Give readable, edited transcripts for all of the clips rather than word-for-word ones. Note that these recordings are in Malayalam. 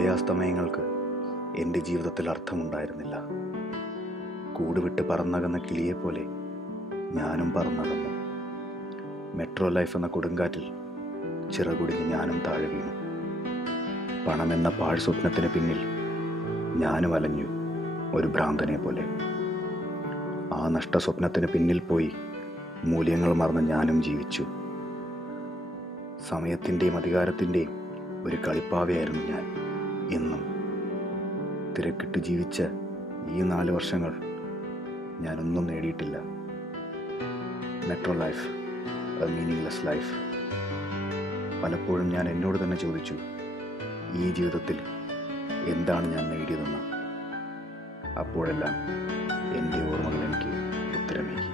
ഉദയാസ്തമയങ്ങൾക്ക് എൻ്റെ ജീവിതത്തിൽ അർത്ഥമുണ്ടായിരുന്നില്ല. കൂടുവിട്ട് പറന്നകന്ന കിളിയെപ്പോലെ ഞാനും പറന്നകന്നു. മെട്രോ ലൈഫ് എന്ന കൊടുങ്കാറ്റിൽ ചിറകുടുങ്ങി ഞാനും താഴെ വീണു. പണമെന്ന പാഴ് സ്വപ്നത്തിന് പിന്നിൽ ഞാനും അലഞ്ഞു ഒരു ഭ്രാന്തനെ പോലെ. ആ നഷ്ടസ്വപ്നത്തിന് പിന്നിൽ പോയി മൂല്യങ്ങൾ മറന്ന് ഞാനും ജീവിച്ചു. സമയത്തിൻ്റെയും അധികാരത്തിൻ്റെയും ഒരു കളിപ്പാവയായിരുന്നു ഞാൻ എന്നും. തിരക്കിട്ട് ജീവിച്ച ഈ 4 വർഷങ്ങൾ ഞാനൊന്നും നേടിയിട്ടില്ല. Metro life, a meaningless life. പലപ്പോഴും ഞാൻ എന്നോട് തന്നെ ചോദിച്ചു, ഈ ജീവിതത്തിൽ എന്താണ് ഞാൻ നേടിയതെന്ന്. അപ്പോഴെല്ലാം എൻ്റെ ഓർമ്മകൾ എനിക്ക് ഉത്തരമേകി.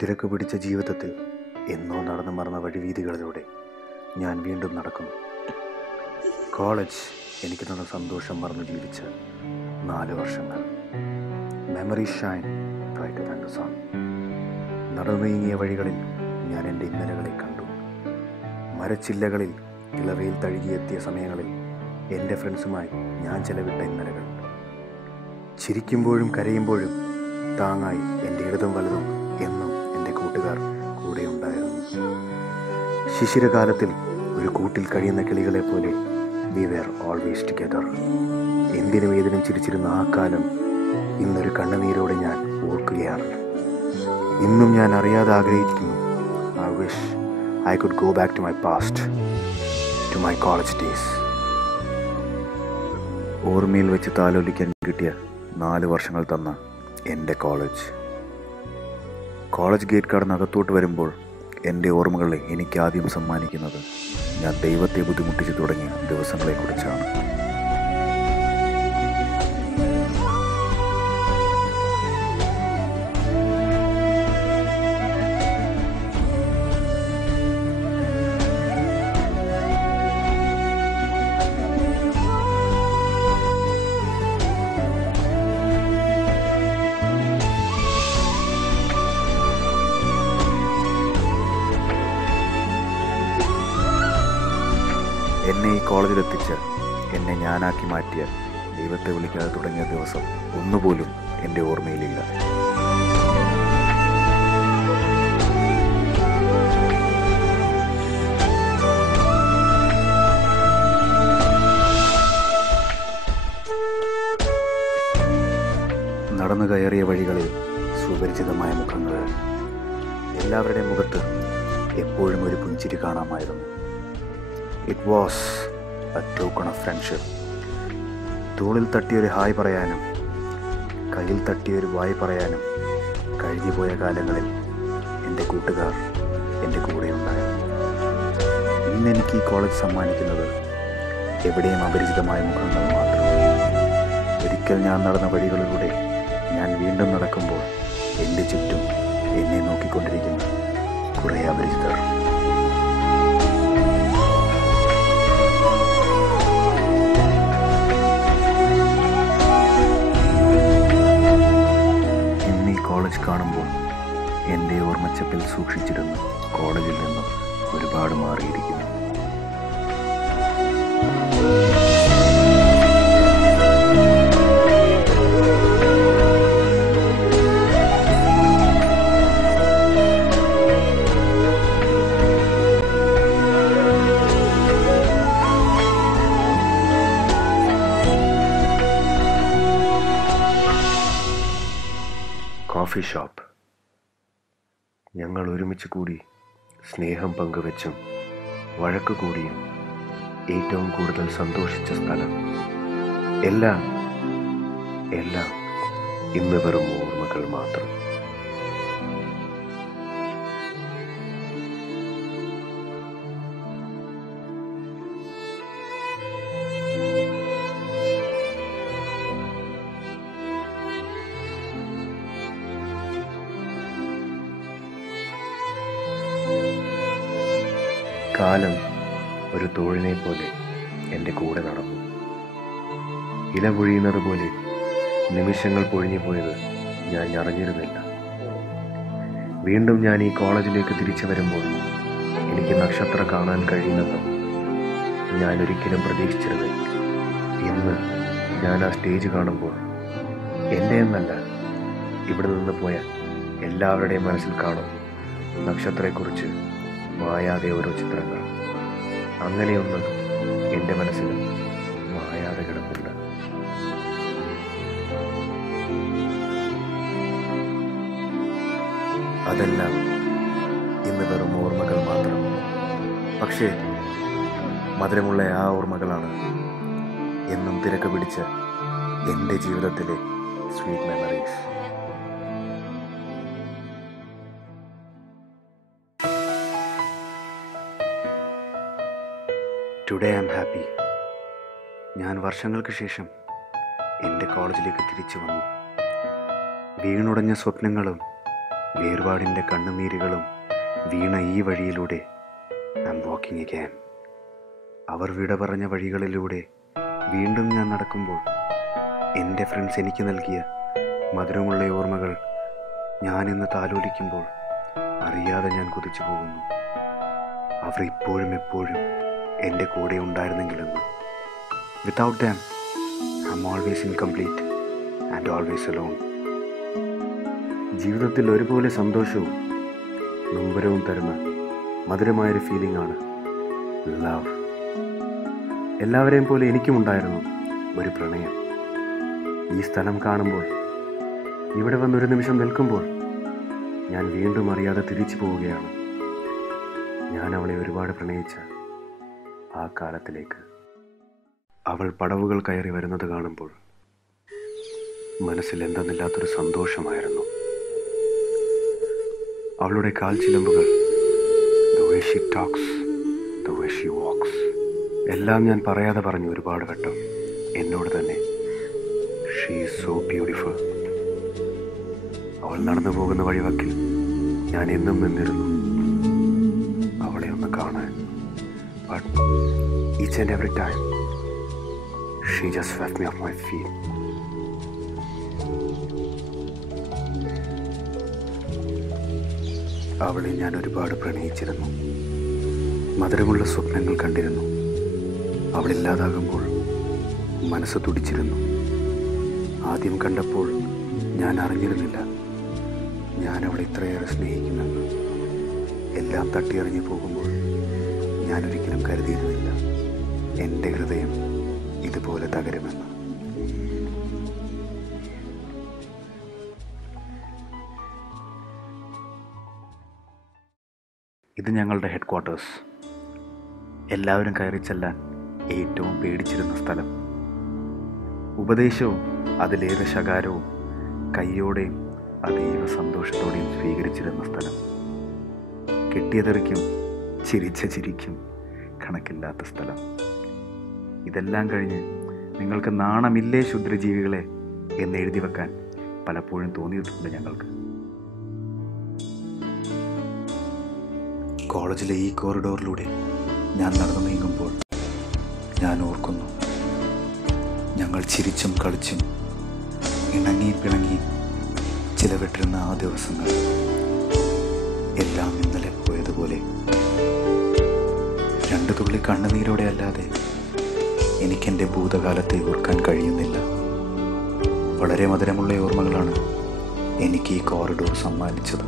തിരക്ക് പിടിച്ച ജീവിതത്തിൽ എന്നോ നടന്നു മറന്ന വഴിവീതികളിലൂടെ ഞാൻ വീണ്ടും നടക്കുന്നു. കോളേജ് എനിക്ക് തന്ന സന്തോഷം മറന്നു ജീവിച്ച 4 വർഷങ്ങൾ. Memory shine brighter than the sun. നടന്നു നീങ്ങിയ വഴികളിൽ ഞാൻ എൻ്റെ ഇന്നലകളെ കണ്ടു. മരച്ചില്ലകളിൽ ഇളവയിൽ തഴുകിയെത്തിയ സമയങ്ങളിൽ എൻ്റെ ഫ്രണ്ട്സുമായി ഞാൻ ചെലവിട്ട ഇന്നലകൾ. ചിരിക്കുമ്പോഴും കരയുമ്പോഴും താങ്ങായി എൻ്റെ ഇടതും വലതും എന്നും എൻ്റെ കൂട്ടുകാർ കൂടെ ഉണ്ടായിരുന്നു. ശിശിരകാലത്തിൽ ഒരു കൂട്ടിൽ കഴിയുന്ന കിളികളെ പോലെ we were always together. എന്തിനും ഏതിനും ചിരിച്ചിരുന്ന ആ കാലം ഇന്നൊരു കണ്ണുനീരോടെ ഞാൻ ഓർക്കുകയാണ്. ഇന്നും ഞാൻ അറിയാതെ ആഗ്രഹിക്കുന്നു, I wish I could go back to my past, to my college days. ഓർമ്മയിൽ വെച്ച് താലോലിക്കാൻ കിട്ടിയ 4 വർഷങ്ങൾ തന്ന എൻ്റെ കോളേജ് ഗേറ്റ് കടന്നകത്തോട്ട് വരുമ്പോൾ എൻ്റെ ഓർമ്മകളെ എനിക്ക് ആദ്യം സമ്മാനിക്കുന്നത് ഞാൻ ദൈവത്തെ ബുദ്ധിമുട്ടിച്ച് തുടങ്ങിയ ദിവസങ്ങളെക്കുറിച്ചാണ്. എന്നെ ഈ കോളേജിലെത്തിച്ച് എന്നെ ഞാനാക്കി മാറ്റിയ ദൈവത്തെ വിളിക്കാതെ തുടങ്ങിയ ദിവസം ഒന്നുപോലും എൻ്റെ ഓർമ്മയിലില്ല. നടന്നു കയറിയ വഴികളിൽ സുപരിചിതമായ മുഖങ്ങൾ. എല്ലാവരുടെയും മുഖത്ത് എപ്പോഴും ഒരു പുഞ്ചിരി കാണാമായിരുന്നു. It was a token of friendship. തോളിൽ തട്ടിയൊരു ഹായ് പറയാനും കയ്യിൽ തട്ടിയൊരു വായ് പറയാനും കഴിഞ്ഞുപോയ കാലങ്ങളിൽ എൻ്റെ കൂട്ടുകാർ എൻ്റെ കൂടെയുണ്ടായിരുന്നു. ഇന്നെനിക്ക് ഈ കോളേജ് സമ്മാനിക്കുന്നത് എവിടെയും അപരിചിതമായ മുഖങ്ങൾ മാത്രം. ഒരിക്കൽ ഞാൻ നടന്ന വഴികളിലൂടെ ഞാൻ വീണ്ടും നടക്കുമ്പോൾ എൻ്റെ ചുറ്റും എന്നെ നോക്കിക്കൊണ്ടിരിക്കുന്ന കുറേ അപരിചിതർ. കോളേജ് കാണുമ്പോൾ എൻ്റെ ഓർമ്മച്ചപ്പിൽ സൂക്ഷിച്ചിരുന്നു കോളേജിൽ നിന്നും ഒരുപാട് മാറിയിരിക്കുന്നു. Coffee shop. ഞങ്ങൾ ഒരുമിച്ച് കൂടി സ്നേഹം പങ്കുവെച്ചും വഴക്ക് കൂടിയും ഏറ്റവും കൂടുതൽ സന്തോഷിച്ച സ്ഥലം. എല്ലാം ഇന്ന് വെറും ഓർമ്മകൾ മാത്രം. കാലം ഒരു തോഴിനെ പോലെ എൻ്റെ കൂടെ നടന്നു. ഇല പൊഴിയുന്നത് പോലെ നിമിഷങ്ങൾ പൊഴിഞ്ഞു പോയത് ഞാൻ അറിഞ്ഞിരുന്നില്ല. വീണ്ടും ഞാൻ ഈ കോളേജിലേക്ക് തിരിച്ചു വരുമ്പോൾ എനിക്ക് നക്ഷത്രം കാണാൻ കഴിയുമെന്ന് ഞാൻ ഒരിക്കലും പ്രതീക്ഷിച്ചിരുന്നില്ല. ഇന്ന് ഞാൻ ആ സ്റ്റേജ് കാണുമ്പോൾ എൻ്റെ എന്നല്ല, ഇവിടെ നിന്ന് പോയ എല്ലാവരുടെയും മനസ്സിൽ കാണും നക്ഷത്രത്തെക്കുറിച്ച് മായാതെ ഓരോ ചിത്രങ്ങൾ. അങ്ങനെയൊന്ന് എൻ്റെ മനസ്സിൽ മായാതെ കിടപ്പുണ്ട്. അതെല്ലാം ഇന്ന് വെറും ഓർമ്മകൾ മാത്രം. പക്ഷേ മധുരമുള്ള ആ ഓർമ്മകളാണ് എന്നും തിരക്ക് പിടിച്ച എൻ്റെ ജീവിതത്തിലെ sweet memories. Today I am happy. ഞാൻ വർഷങ്ങൾക്ക് ശേഷം എൻ്റെ കോളേജിലേക്ക് തിരിച്ചു വന്നു. വീണുടഞ്ഞ സ്വപ്നങ്ങളും വേർപാടിൻ്റെ കണ്ണുനീരുകളും വീണ ഈ വഴിയിലൂടെ ഐ ആം വാക്കിംഗ് അഗൈൻ. അവർ വിട പറഞ്ഞ വഴികളിലൂടെ വീണ്ടും ഞാൻ നടക്കുമ്പോൾ എൻ്റെ ഫ്രണ്ട്സ് എനിക്ക് നൽകിയ മധുരമുള്ള ഓർമ്മകൾ ഞാനിന്ന് താലോലിക്കുമ്പോൾ അറിയാതെ ഞാൻ കുതിച്ചു പോകുന്നു. അവർ ഇപ്പോഴും എപ്പോഴും എൻ്റെ കൂടെ ഉണ്ടായിരുന്നെങ്കിലെന്ന്. Without them I am always incomplete and always alone. ജീവിതത്തിൽ ഒരുപോലെ സന്തോഷവും നൊമ്പരവും തരുന്ന മധുരമായൊരു ഫീലിംഗ് ആണ് ലവ്. എല്ലാവരെയും പോലെ എനിക്കുമുണ്ടായിരുന്നു ഒരു പ്രണയം. ഈ സ്ഥലം കാണുമ്പോൾ, ഇവിടെ വന്നൊരു നിമിഷം നിൽക്കുമ്പോൾ ഞാൻ വീണ്ടും അറിയാതെ തിരിച്ചു പോവുകയാണ്. ഞാൻ അവളെ ഒരുപാട് പ്രണയിച്ച ആ കാലത്തിലേക്ക്. അവൾ പടവുകൾ കയറി വരുന്നത് കാണുമ്പോൾ മനസ്സിൽ എന്തെന്നില്ലാത്തൊരു സന്തോഷമായിരുന്നു. അവളുടെ കാൽ ചിലമ്പുകൾ, the way she talks, the way she walks, എല്ലാം ഞാൻ പറയാതെ പറഞ്ഞു ഒരുപാട് വട്ടം എന്നോട് തന്നെ. She is so beautiful. അവൾ നടന്നു പോകുന്ന വഴിവക്കിൽ ഞാൻ എന്നും നിന്നിരുന്നു അവളെ ഒന്ന് കാണാൻ. But each and every time she just swept me off my feet. അവളെ ഞാൻ ഒരുപാട് പ്രണയിച്ചിരുന്നു. മധുരമുള്ള സ്വപ്നങ്ങൾ കണ്ടിരുന്നു. അവളില്ലാതാകുമ്പോൾ മനസ്സ് തുടിച്ചിരുന്നു. ആദ്യം കണ്ടപ്പോൾ ഞാൻ അറിഞ്ഞിരുന്നില്ല ഞാൻ അവളെ ഇത്രയേറെ സ്നേഹിക്കുമെന്ന്. എല്ലാം തട്ടിയറിഞ്ഞു പോകുമ്പോൾ ഞാനൊരിക്കലും കരുതിയിരുന്നില്ല എൻ്റെ ഹൃദയം ഇതുപോലെ തകരുമെന്ന്. ഇത് ഞങ്ങളുടെ ഹെഡ് ക്വാർട്ടേഴ്സ്. എല്ലാവരും കയറി ചെല്ലാൻ ഏറ്റവും പേടിച്ചിരുന്ന സ്ഥലം. ഉപദേശവും അതിലേറെ ശകാരവും കയ്യോടെയും അതീവ സന്തോഷത്തോടെയും സ്വീകരിച്ചിരുന്ന സ്ഥലം. കെട്ടിയതെറിക്കും ചിരിച്ച ചിരിക്കും കണക്കില്ലാത്ത സ്ഥലം. ഇതെല്ലാം കഴിഞ്ഞ് നിങ്ങൾക്ക് നാണമില്ലേ ക്ഷുദ്രജീവികളെ എന്ന് എഴുതി വെക്കാൻ പലപ്പോഴും തോന്നിയിട്ടുണ്ട് ഞങ്ങൾക്ക്. കോളേജിലെ ഈ കോറിഡോറിലൂടെ ഞാൻ നടന്നു നീങ്ങുമ്പോൾ ഞാൻ ഓർക്കുന്നു, ഞങ്ങൾ ചിരിച്ചും കളിച്ചും ഇണങ്ങി പിണങ്ങി ചിലവിട്ടിരുന്ന ആ ദിവസങ്ങൾ. എല്ലാം ഇന്നലെ പോയതുപോലെ. 2 തുള്ളി കണ്ണുനീരോടെ അല്ലാതെ എനിക്കെൻ്റെ ഭൂതകാലത്തെ ഓർക്കാൻ കഴിയുന്നില്ല. വളരെ മധുരമുള്ള ഓർമ്മകളാണ് എനിക്ക് ഈ കോറിഡോർ സമ്മാനിച്ചത്.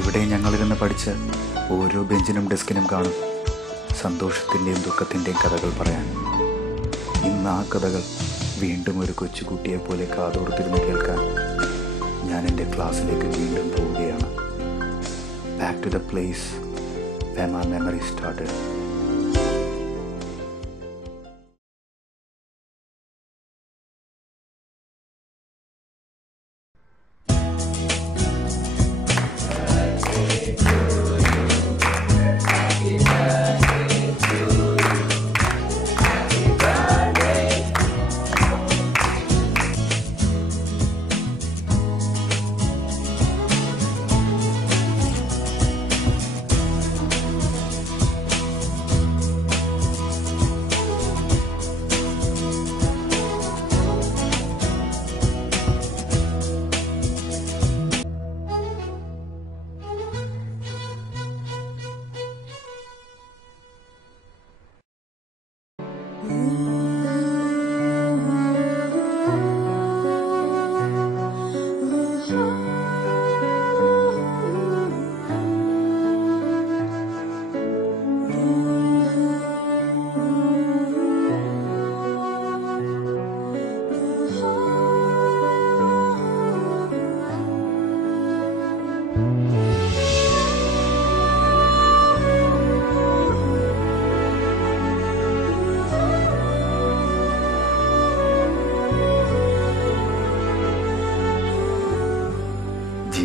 ഇവിടെ ഞങ്ങളിരുന്ന് പഠിച്ച ഓരോ ബെഞ്ചിനും ഡെസ്കിനും കാണും സന്തോഷത്തിൻ്റെയും ദുഃഖത്തിൻ്റെയും കഥകൾ പറയാൻ. ഇന്ന് ആ കഥകൾ വീണ്ടും ഒരു കൊച്ചുകുട്ടിയെ പോലെ കാതോർത്തിരുന്ന് കേൾക്കാൻ ഞാൻ എൻ്റെ ക്ലാസ്സിലേക്ക് വീണ്ടും പോവുകയാണ്. Back to the place where my memory started.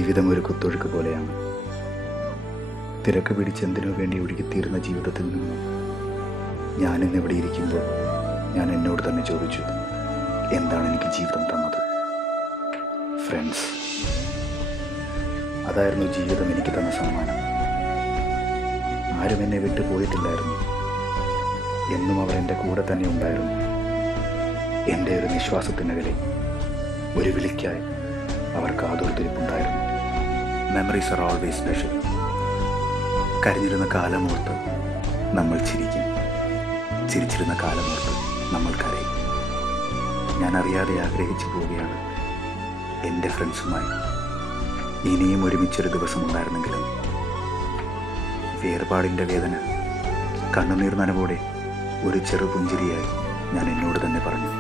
ജീവിതം ഒരു കുത്തൊഴുക്ക് പോലെയാണ്. തിരക്ക് പിടിച്ച് എന്തിനു വേണ്ടി ഒഴുകിത്തീരുന്ന ജീവിതത്തിൽ നിന്നും ഞാനിന്നിവിടെ ഇരിക്കുമ്പോൾ ഞാൻ എന്നോട് തന്നെ ചോദിച്ചു, എന്താണ് എനിക്ക് ജീവിതം തന്നത്? ഫ്രണ്ട്സ്. അതായിരുന്നു ജീവിതം എനിക്ക് തന്ന സമ്മാനം. ആരും എന്നെ വിട്ടു പോയിട്ടില്ലായിരുന്നു. എന്നും അവർ എൻ്റെ കൂടെ തന്നെ ഉണ്ടായിരുന്നു. എൻ്റെ ഒരു നിശ്വാസത്തിനകലെ ഒരു വിളിക്കായി അവർ കാതോർത്തിരിപ്പുണ്ടായിരുന്നു. Memories are always special. കരഞ്ഞിരുന്ന കാലമോർത്ത് നമ്മൾ ചിരിക്കും, ചിരിച്ചിരുന്ന കാലമോർത്ത് നമ്മൾ കരയും. ഞാൻ അറിയാതെ ആഗ്രഹിച്ചു പോവുകയാണ് എൻ്റെ ഫ്രണ്ട്സുമായി ഇനിയും ഒരുമിച്ചൊരു ദിവസം ഉണ്ടായിരുന്നെങ്കിലും. വേർപാടിൻ്റെ വേദന കണ്ണുനീർ നനവോടെ ഒരു ചെറു പുഞ്ചിരിയായി ഞാൻ എന്നോട് തന്നെ പറഞ്ഞു,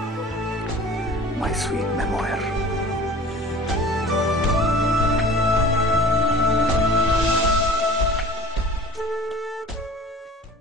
മൈ സ്വീറ്റ് മെമ്മോയർ.